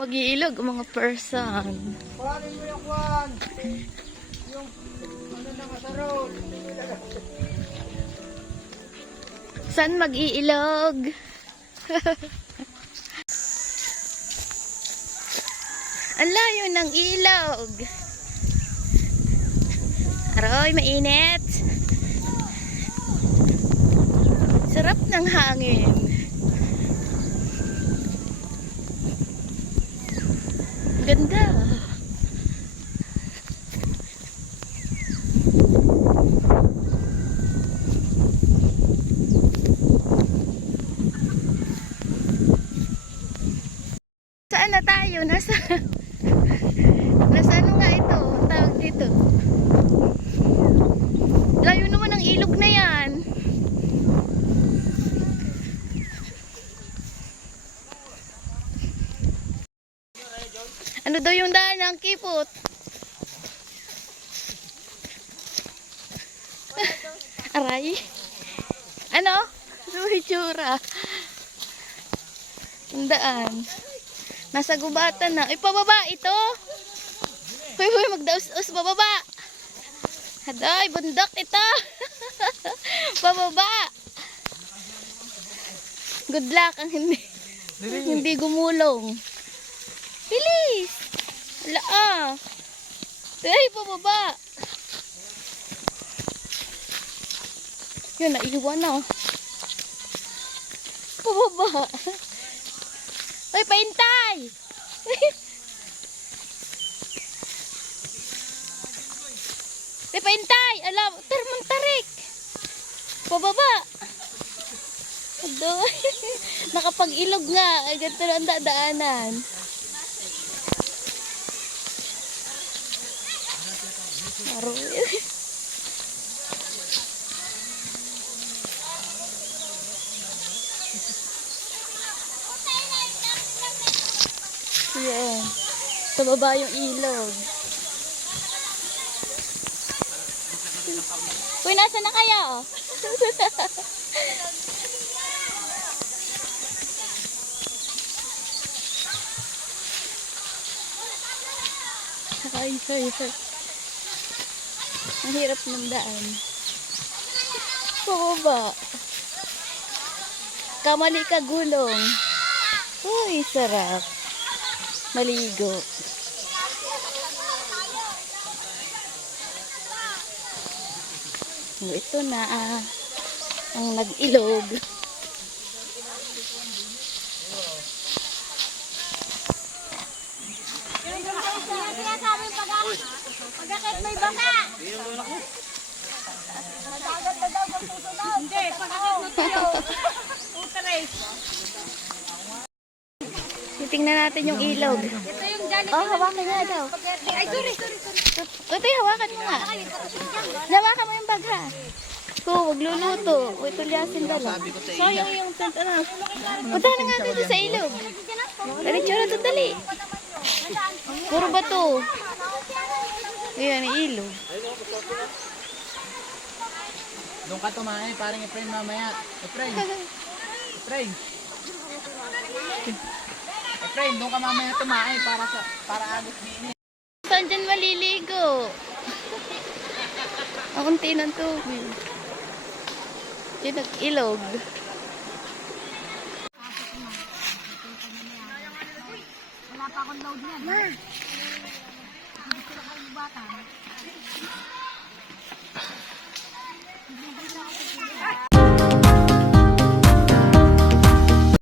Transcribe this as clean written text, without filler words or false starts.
Mag-iilog ang mga person. Kuhanin mo yung kuhan. Yung ano na masarol. Saan mag-iilog? Ang layo ng ilog. Aroy, mainit. Sarap ng hangin. Ganda. Saan na tayo? Nasa ano nga ito? Ang tawag dito. Layo naman ang ilog na yan. Ano daw yung daan ng kipot? Aray. Ano? Ruhitsura. Ang daan. Nasa gubatan na. Ay, pababa ito. Huy, magdaos-os pababa. Haday, bundok ito. Pababa. Good luck ang hindi gumulong. Bilis! Wala ah. Ay, pababa. Yun, naiwan na. Pababa. Ay, paintay! Ay, paintay! Alam, tarik! Pababa. Adoy. Nakapag-ilog nga. Ay, ganito na ang dadaanan. Aroy. Yan. Sa baba yung ilog. Uy, nasa na kaya? Ay. Ang hirap ng daan. Pababa. Kamali ka gulong. Uy, sarap. Maligo. Ito na ang nag-ilog. Pagkakit may baka. Madagat na daw ang susunod. Hindi, pagkakit mo tayo. Uteres. Titingnan natin yung ilog. Ito yung Jollibee. Oh, hawakan nga daw. Ay, sorry. Ito yung hawakan mo nga. Hawakan mo yung bag ha. Magluluto. Uy, tulyasin dala. Sayang yung tent. Punta na nga dito sa ilog. Dali-tsura to, dali. Puro bato. Ayan, ilog. Doon ka tumahin, parang i-frame mamaya. I-frame, doon ka mamaya tumahin para agos din. Saan dyan maliligo? Ang unti ng tubig. Yung nag-ilog. Wala pa akong load niyan. Gusto lang kayo bata.